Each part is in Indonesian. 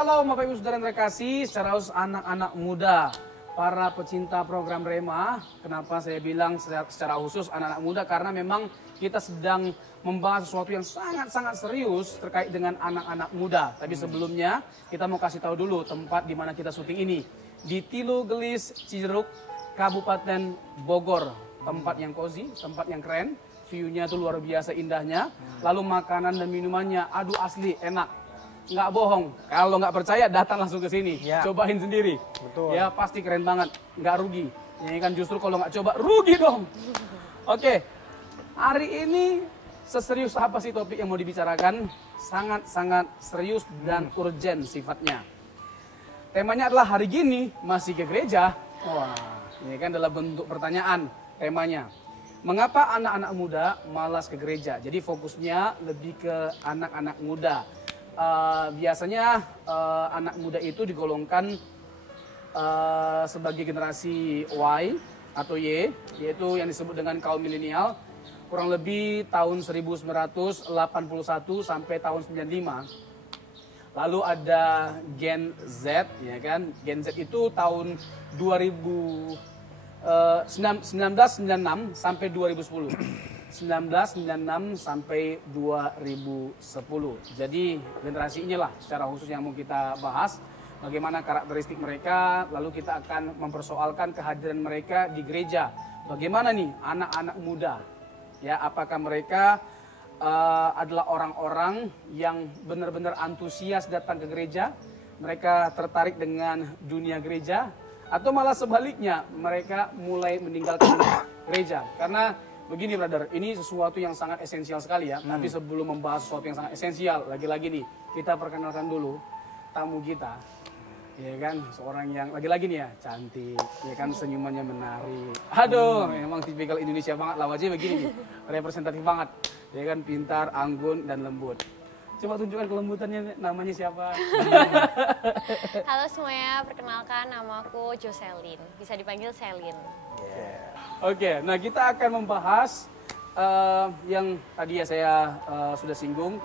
Shalom Bapak Ibu Saudara yang terkasih, secara khusus anak-anak muda, para pecinta program Rema. Kenapa saya bilang secara khusus anak-anak muda? Karena memang kita sedang membahas sesuatu yang sangat-sangat serius terkait dengan anak-anak muda. Tapi sebelumnya kita mau kasih tahu dulu tempat di mana kita syuting ini. Di Tilu Gelis, Cijeruk, Kabupaten Bogor. Tempat yang cozy, tempat yang keren. View-nya tuh luar biasa indahnya. Lalu makanan dan minumannya, aduh asli, enak. Nggak bohong, kalau nggak percaya datang langsung ke sini, cobain sendiri. Betul. Ya pasti keren banget, nggak rugi. Ya kan justru kalau nggak coba rugi dong. Oke, hari ini seserius apa sih topik yang mau dibicarakan? Sangat-sangat serius dan urgent sifatnya. Temanya adalah hari gini masih ke gereja. Wah, ini kan dalam bentuk pertanyaan temanya. Mengapa anak-anak muda malas ke gereja? Jadi fokusnya lebih ke anak-anak muda. Biasanya anak muda itu digolongkan sebagai generasi Y atau Y, yaitu yang disebut dengan kaum milenial, kurang lebih tahun 1981 sampai tahun 95. Lalu ada Gen Z, ya kan? Gen Z itu tahun 1996 sampai 2010. 1996 sampai 2010. Jadi generasi inilah secara khusus yang mau kita bahas. Bagaimana karakteristik mereka, lalu kita akan mempersoalkan kehadiran mereka di gereja. Bagaimana nih anak-anak muda? Ya, apakah mereka adalah orang-orang yang benar-benar antusias datang ke gereja? Mereka tertarik dengan dunia gereja? Atau malah sebaliknya, mereka mulai meninggalkan gereja? Karena begini brother, ini sesuatu yang sangat esensial sekali ya. Tapi sebelum membahas sesuatu yang sangat esensial, lagi-lagi nih, kita perkenalkan dulu tamu kita. Ya kan, seorang yang lagi-lagi nih ya, cantik, ya kan, senyumannya menarik. Aduh, memang tipikal Indonesia banget lah, wajahnya begini nih, representatif banget. Ya kan, pintar, anggun, dan lembut. Coba tunjukkan kelembutannya, namanya siapa? Halo semuanya, perkenalkan nama aku Jocelyn, bisa dipanggil Selin. Oke, nah kita akan membahas yang tadi ya saya sudah singgung.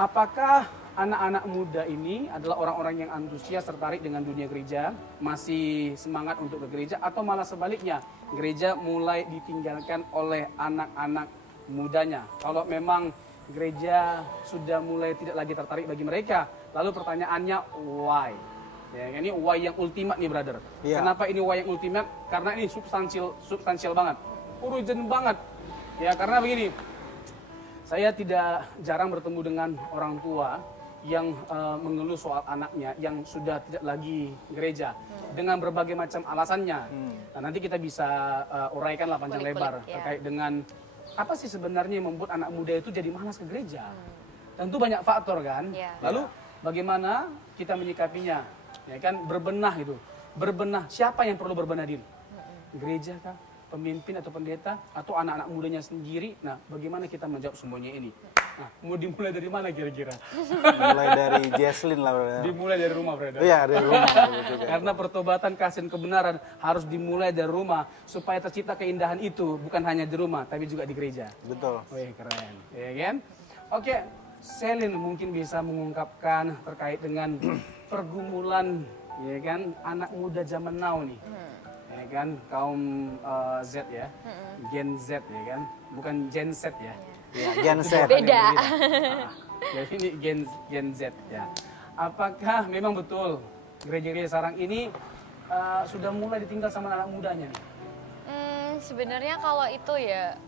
Apakah anak-anak muda ini adalah orang-orang yang antusias tertarik dengan dunia gereja, masih semangat untuk ke gereja, atau malah sebaliknya, gereja mulai ditinggalkan oleh anak-anak mudanya? Kalau memang gereja sudah mulai tidak lagi tertarik bagi mereka, lalu pertanyaannya why? Ya, ini why yang ultimate nih brother. Kenapa ini why yang ultimate? Karena ini substansial banget, urgent banget. Ya karena begini, saya tidak jarang bertemu dengan orang tua yang mengeluh soal anaknya yang sudah tidak lagi gereja dengan berbagai macam alasannya. Nah, nanti kita bisa uraikan lah panjang lebar terkait dengan apa sih sebenarnya yang membuat anak muda itu jadi malas ke gereja. Tentu banyak faktor kan. Lalu bagaimana kita menyikapinya? Ya kan, berbenah itu. Berbenah, siapa yang perlu berbenah diri? Gereja kah? Pemimpin atau pendeta? Atau anak-anak mudanya sendiri? Nah, bagaimana kita menjawab semuanya ini? Nah, mau dimulai dari mana kira-kira? Mulai dari Jocelyn lah, brother. Dimulai dari rumah, brother. Iya, dari rumah. Gitu, kan. Karena pertobatan, kasih, dan kebenaran harus dimulai dari rumah. Supaya tercipta keindahan itu bukan hanya di rumah, tapi juga di gereja. Betul. Wih, keren. Ya kan? Oke, Selin mungkin bisa mengungkapkan terkait dengan pergumulan, ya kan, anak muda zaman now nih. Ya kan, kaum Z ya, Gen Z ya kan, bukan Gen Z ya. Ya, Gen Z. Beda. Jadi ini Gen Z ya. Apakah memang betul gereja-gereja sekarang ini sudah mulai ditinggal sama anak mudanya nih? Sebenarnya kalau itu ya,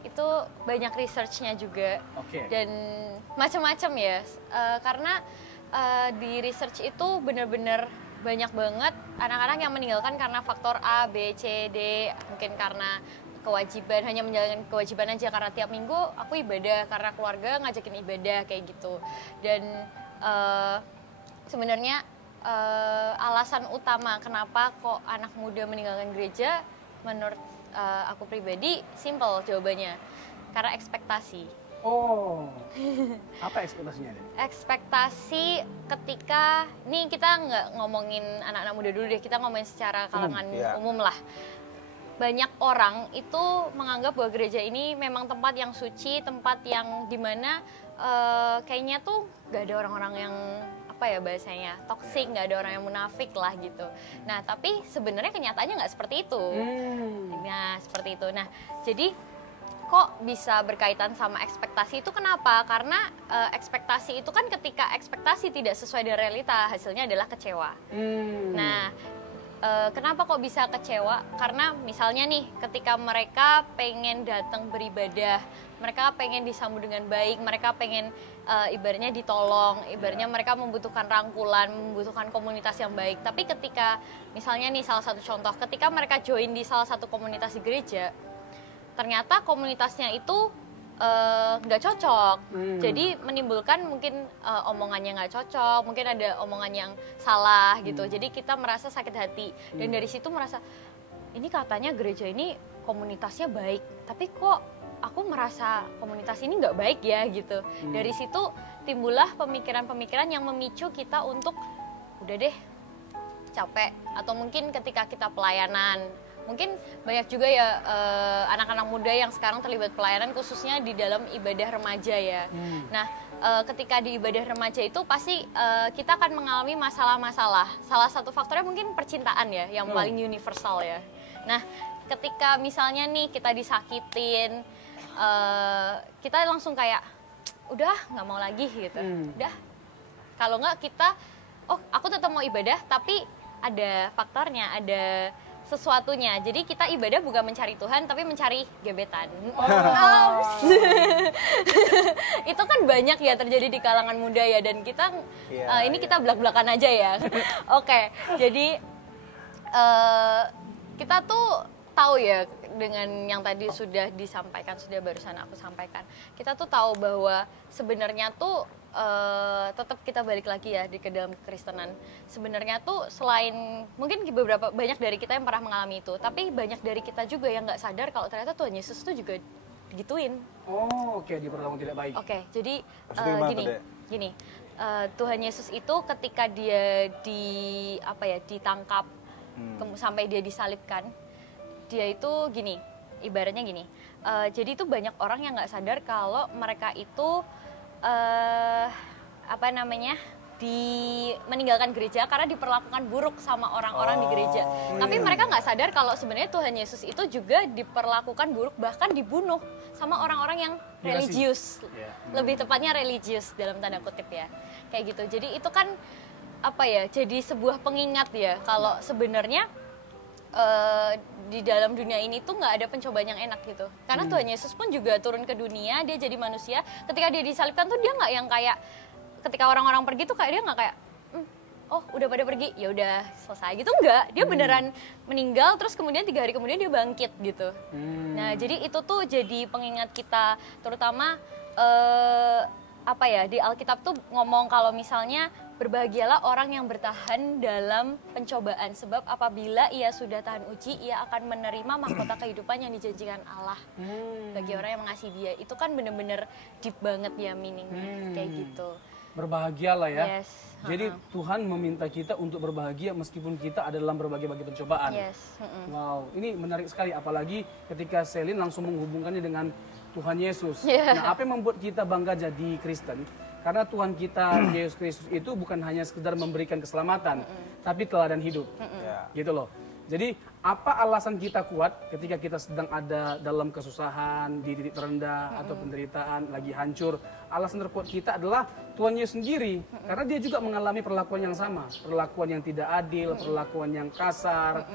itu banyak researchnya juga. Dan macam-macam ya, karena di research itu benar-benar banyak banget anak-anak yang meninggalkan karena faktor A, B, C, D, mungkin karena kewajiban, hanya menjalankan kewajiban aja karena tiap minggu aku ibadah, karena keluarga ngajakin ibadah kayak gitu. Dan sebenarnya alasan utama kenapa kok anak muda meninggalkan gereja, menurut aku pribadi simple jawabannya, karena ekspektasi. Oh, apa ekspektasinya? Ekspektasi ketika, nih kita nggak ngomongin anak-anak muda dulu deh, kita ngomongin secara kalangan umum lah. banyak orang itu menganggap bahwa gereja ini memang tempat yang suci, tempat yang dimana kayaknya tuh gak ada orang-orang yang apa ya bahasanya, toksik, nggak ada orang yang munafik lah gitu. Nah tapi sebenarnya kenyataannya nggak seperti itu. Nah seperti itu. Nah jadi kok bisa berkaitan sama ekspektasi itu kenapa? Karena ekspektasi itu kan ketika ekspektasi tidak sesuai dengan realita, hasilnya adalah kecewa. Nah kenapa kok bisa kecewa? Karena misalnya nih ketika mereka pengen datang beribadah, mereka pengen disambut dengan baik, mereka pengen ibaratnya ditolong, ibaratnya mereka membutuhkan rangkulan, membutuhkan komunitas yang baik. Tapi ketika misalnya nih salah satu contoh, ketika mereka join di salah satu komunitas di gereja, ternyata komunitasnya itu nggak cocok. Jadi menimbulkan mungkin omongannya nggak cocok, mungkin ada omongan yang salah gitu. Jadi kita merasa sakit hati dan dari situ merasa ini katanya gereja ini komunitasnya baik, tapi kok aku merasa komunitas ini nggak baik ya gitu. Dari situ timbullah pemikiran-pemikiran yang memicu kita untuk udah deh capek. Atau mungkin ketika kita pelayanan, mungkin banyak juga ya anak-anak muda yang sekarang terlibat pelayanan khususnya di dalam ibadah remaja ya. Nah ketika di ibadah remaja itu pasti kita akan mengalami masalah-masalah. Salah satu faktornya mungkin percintaan ya, yang paling universal ya. Nah ketika misalnya nih kita disakitin, kita langsung kayak udah nggak mau lagi gitu. Udah kalau nggak kita aku tetap mau ibadah tapi ada faktornya, ada sesuatunya. Jadi kita ibadah bukan mencari Tuhan tapi mencari gebetan. Itu kan banyak ya terjadi di kalangan muda ya, dan kita ini kita belak-belakan aja ya. Oke, jadi kita tuh tahu ya dengan yang tadi sudah disampaikan, sudah barusan aku sampaikan, kita tuh tahu bahwa sebenarnya tuh tetap kita balik lagi ya ke dalam kekristenan. Sebenarnya tuh selain mungkin banyak dari kita yang pernah mengalami itu, tapi banyak dari kita juga yang nggak sadar kalau ternyata Tuhan Yesus tuh juga gituin. Oke, diperlakukan tidak baik. Oke, jadi gini, Tuhan Yesus itu ketika dia ditangkap sampai dia disalibkan, dia itu gini, ibaratnya gini. Jadi itu banyak orang yang nggak sadar kalau mereka itu meninggalkan gereja karena diperlakukan buruk sama orang-orang di gereja. Tapi mereka nggak sadar kalau sebenarnya Tuhan Yesus itu juga diperlakukan buruk, bahkan dibunuh sama orang-orang yang religius. Lebih tepatnya religius dalam tanda kutip ya. Kayak gitu. Jadi itu kan jadi sebuah pengingat ya kalau sebenarnya di dalam dunia ini tuh nggak ada pencobaan yang enak gitu. Karena Tuhan Yesus pun juga turun ke dunia, dia jadi manusia. Ketika dia disalibkan tuh dia nggak yang kayak ketika orang-orang pergi tuh kayak dia nggak kayak udah pada pergi, ya udah selesai gitu, enggak. Dia beneran meninggal terus kemudian 3 hari kemudian dia bangkit gitu. Nah jadi itu tuh jadi pengingat kita, terutama di Alkitab tuh ngomong kalau misalnya berbahagialah orang yang bertahan dalam pencobaan, sebab apabila ia sudah tahan uji, ia akan menerima mahkota kehidupan yang dijanjikan Allah bagi orang yang mengasihi Dia. Itu kan bener-bener deep banget ya meaningnya, kayak gitu. Berbahagialah ya. Yes. Jadi Tuhan meminta kita untuk berbahagia meskipun kita ada dalam berbagai-bagai pencobaan. Yes. Wow, ini menarik sekali, apalagi ketika Selin langsung menghubungkannya dengan Tuhan Yesus. Nah, apa yang membuat kita bangga jadi Kristen? Karena Tuhan kita Yesus Kristus itu bukan hanya sekedar memberikan keselamatan, tapi teladan hidup. Gitu loh. Jadi apa alasan kita kuat ketika kita sedang ada dalam kesusahan, di titik terendah atau penderitaan, lagi hancur? Alasan terkuat kita adalah Tuhan Yesus sendiri. Karena dia juga mengalami perlakuan yang sama. Perlakuan yang tidak adil, perlakuan yang kasar,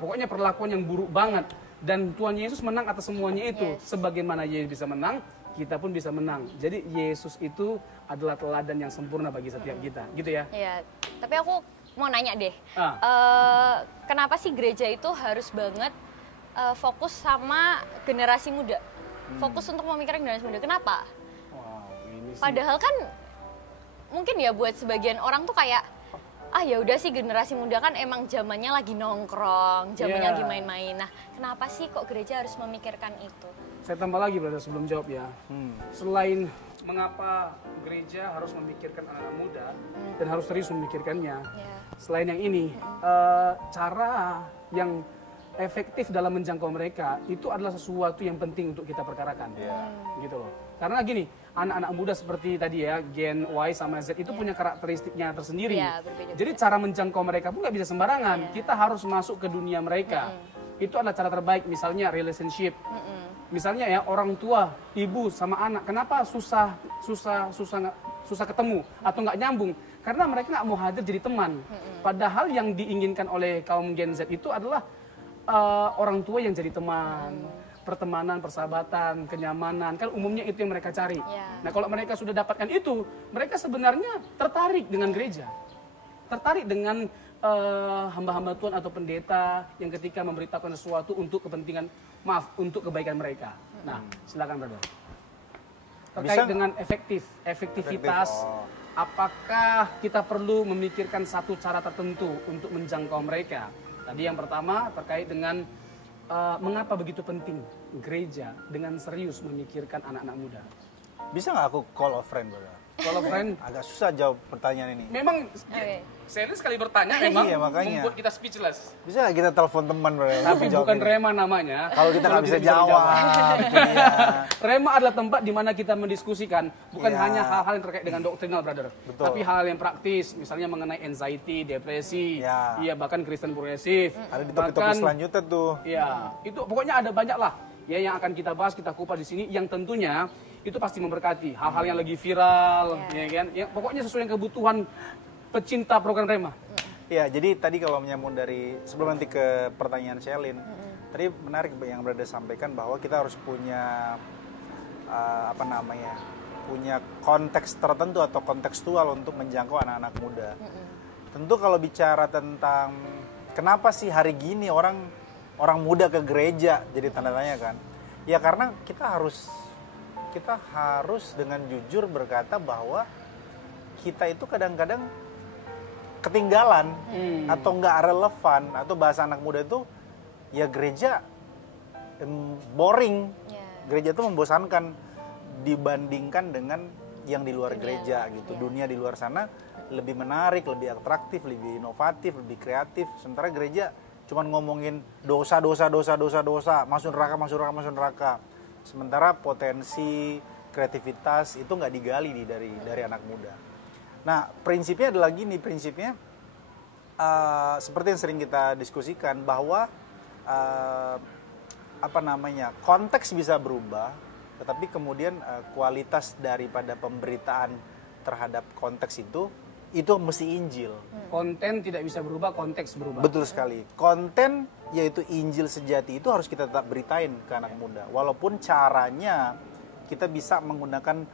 pokoknya perlakuan yang buruk banget. Dan Tuhan Yesus menang atas semuanya itu. Sebagaimana Yesus bisa menang, kita pun bisa menang. Jadi Yesus itu adalah teladan yang sempurna bagi setiap kita, gitu ya? Iya. Tapi aku mau nanya deh, kenapa sih gereja itu harus banget fokus sama generasi muda? Fokus untuk memikirkan generasi muda. Kenapa? Wow, ini sih. Padahal kan mungkin ya buat sebagian orang tuh kayak ya udah sih generasi muda kan emang zamannya lagi nongkrong, zamannya lagi main-main. Nah, kenapa sih kok gereja harus memikirkan itu? Saya tambah lagi brother sebelum jawab ya. Selain mengapa gereja harus memikirkan anak muda dan harus serius memikirkannya. Selain yang ini, cara yang efektif dalam menjangkau mereka itu adalah sesuatu yang penting untuk kita perkarakan, gitu loh. Karena gini, anak-anak muda seperti tadi ya, Gen Y sama Z itu punya karakteristiknya tersendiri. Jadi cara menjangkau mereka pun nggak bisa sembarangan. Kita harus masuk ke dunia mereka. Itu adalah cara terbaik, misalnya relationship. Misalnya ya, orang tua, ibu sama anak, kenapa susah ketemu atau nggak nyambung? Karena mereka nggak mau hadir jadi teman. Padahal yang diinginkan oleh kaum Gen Z itu adalah orang tua yang jadi teman, pertemanan, persahabatan, kenyamanan. Kan umumnya itu yang mereka cari. Nah, kalau mereka sudah dapatkan itu, mereka sebenarnya tertarik dengan gereja. Tertarik dengan hamba-hamba Tuhan atau pendeta yang ketika memberitakan sesuatu untuk kepentingan, untuk kebaikan mereka. Nah, silakan brother. Terkait dengan efektivitas, apakah kita perlu memikirkan satu cara tertentu untuk menjangkau mereka? Tadi yang pertama terkait dengan mengapa begitu penting gereja dengan serius memikirkan anak-anak muda. Bisa nggak aku call a friend, brother? Call a friend? Agak susah jawab pertanyaan ini. Memang Selin sekali bertanya memang iya, makanya membuat kita speechless. Bisa nggak kita telepon teman, brother? Tapi bukan Rema namanya. Kalau kita nggak bisa jawab. Rema adalah tempat di mana kita mendiskusikan bukan hanya hal-hal yang terkait dengan doktrinal, brother. Betul. Tapi hal yang praktis, misalnya mengenai anxiety, depresi, iya bahkan Kristen progresif. Ada di topik-topik selanjutnya tuh. Iya, itu pokoknya ada banyak lah ya yang akan kita bahas, kita kupas di sini, yang tentunya itu pasti memberkati hal-hal yang lagi viral, ya kan? Yang pokoknya sesuai dengan kebutuhan pecinta program Rema. Ya, jadi tadi kalau menyambung dari sebelum nanti ke pertanyaan Shelin, tadi menarik yang berada sampaikan bahwa kita harus punya punya konteks tertentu atau kontekstual untuk menjangkau anak-anak muda. Tentu kalau bicara tentang kenapa sih hari gini orang muda ke gereja jadi tanda tanya kan? Ya karena kita harus dengan jujur berkata bahwa kita itu kadang-kadang ketinggalan atau nggak relevan, atau bahasa anak muda itu ya gereja boring, gereja itu membosankan dibandingkan dengan yang di luar gereja gitu. Dunia di luar sana lebih menarik, lebih atraktif, lebih inovatif, lebih kreatif. Sementara gereja cuman ngomongin dosa, masuk neraka. Sementara potensi kreativitas itu nggak digali dari anak muda. Nah, prinsipnya adalah gini, seperti yang sering kita diskusikan bahwa konteks bisa berubah, tetapi kemudian kualitas daripada pemberitaan terhadap konteks itu mesti Injil. Konten tidak bisa berubah, konteks berubah. Betul sekali. Konten yaitu Injil sejati itu harus kita tetap beritain ke anak muda. Walaupun caranya kita bisa menggunakan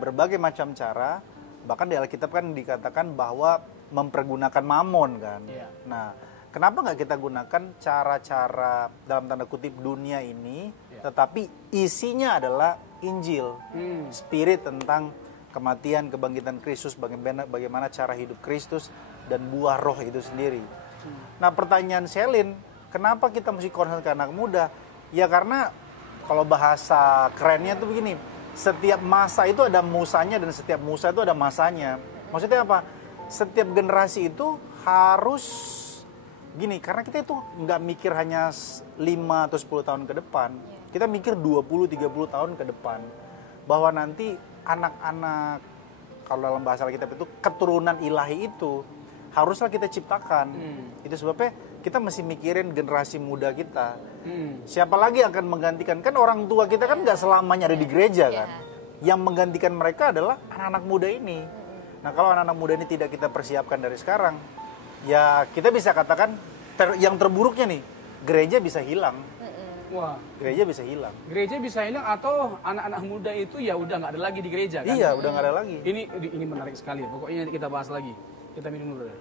berbagai macam cara. Bahkan di Alkitab kan dikatakan bahwa mempergunakan mamon kan. Nah, kenapa nggak kita gunakan cara-cara dalam tanda kutip dunia ini, tetapi isinya adalah Injil, spirit tentang kematian, kebangkitan Kristus, bagaimana cara hidup Kristus dan buah roh itu sendiri. Nah, pertanyaan Shelin, kenapa kita mesti concern ke anak muda? Ya karena kalau bahasa kerennya tuh begini, setiap masa itu ada musanya dan setiap musa itu ada masanya. Maksudnya apa? Setiap generasi itu harus gini, karena kita itu nggak mikir hanya 5 atau 10 tahun ke depan. Kita mikir 20-30 tahun ke depan. Bahwa nanti anak-anak, kalau dalam bahasa Alkitab itu keturunan ilahi itu haruslah kita ciptakan. Itu sebabnya kita mesti mikirin generasi muda kita. Siapa lagi yang akan menggantikan? Kan orang tua kita kan nggak selamanya ada di gereja kan. Yang menggantikan mereka adalah anak-anak muda ini. Nah, kalau anak-anak muda ini tidak kita persiapkan dari sekarang, ya kita bisa katakan yang terburuknya nih, gereja bisa hilang. Wah, gereja bisa hilang. Gereja bisa hilang atau anak-anak muda itu ya udah nggak ada lagi di gereja kan? Iya, udah nggak ada lagi. Ini menarik sekali. Pokoknya nanti kita bahas lagi. Kita minum dulu deh.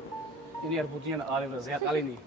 Ini air putihnya sehat kali nih.